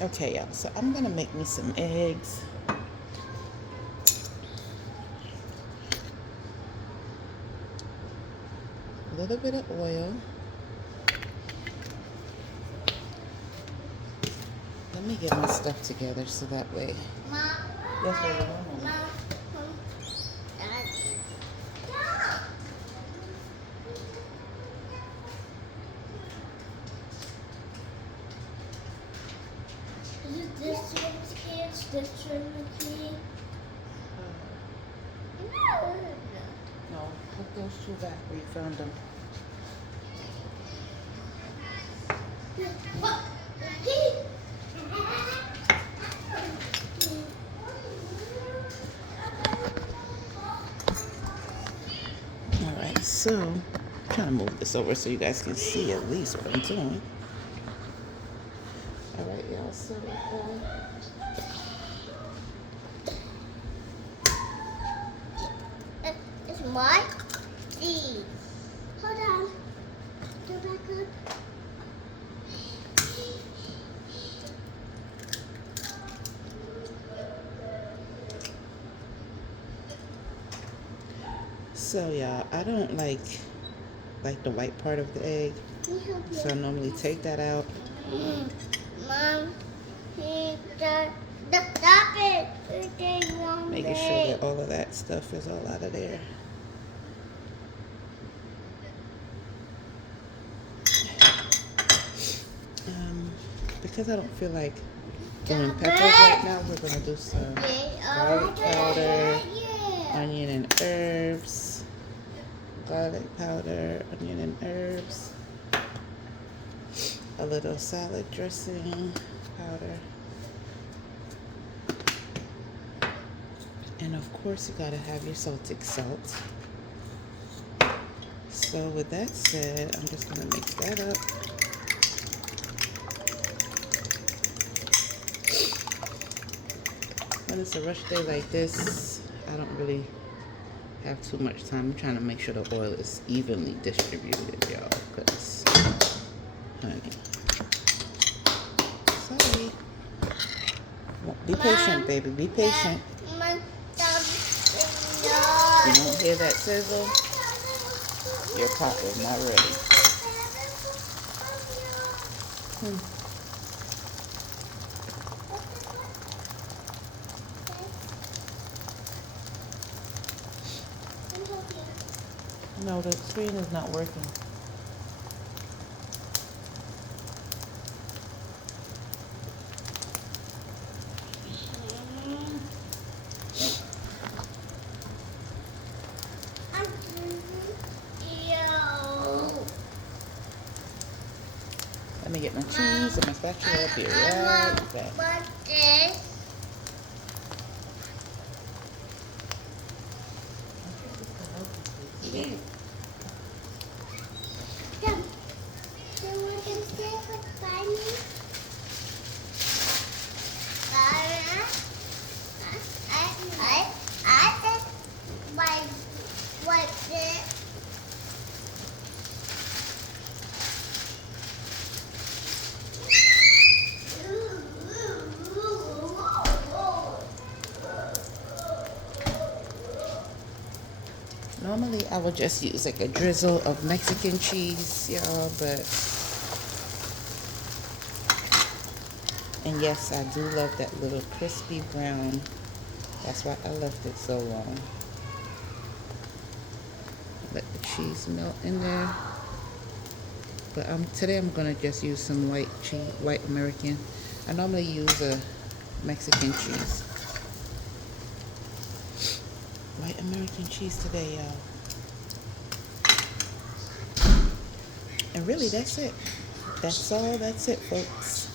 Okay, y'all, so I'm gonna make me some eggs. A little bit of oil. Let me get my stuff together so that way. Mom. Yes, baby. Mom. Daddy. Is it this one's kids? This one's kids? No. No, put those two back where you found them. All right, so I'm trying to move this over so you guys can see at least what I'm doing. All right, y'all. So It's my seed. Hold on. Go back up. so y'all, I don't like the white part of the egg, so I normally take that out. Mom, stop it. Making sure that all of that stuff is all out of there. Because I don't feel like doing peppers right now, we're gonna do some garlic powder, onion and herbs, garlic powder, onion and herbs, a little salad dressing powder, and of course you gotta have your Celtic salt. So with that said, I'm just gonna mix that up. When it's a rush day like this, I don't really have too much time. I'm trying to make sure the oil is evenly distributed, y'all, because, honey, sorry. Be patient, baby. Be patient. You don't hear that sizzle? Your pot is not ready. No, the screen is not working. Let me get my cheese and my spatula up here right back. Normally, I would just use like a drizzle of Mexican cheese, y'all, but... And yes, I do love that little crispy brown. That's why I left it so long. Let the cheese melt in there. But today I'm gonna just use some white cheese, white American. I normally use a Mexican cheese. White American cheese today, y'all. And really, that's it. That's all. That's it, folks.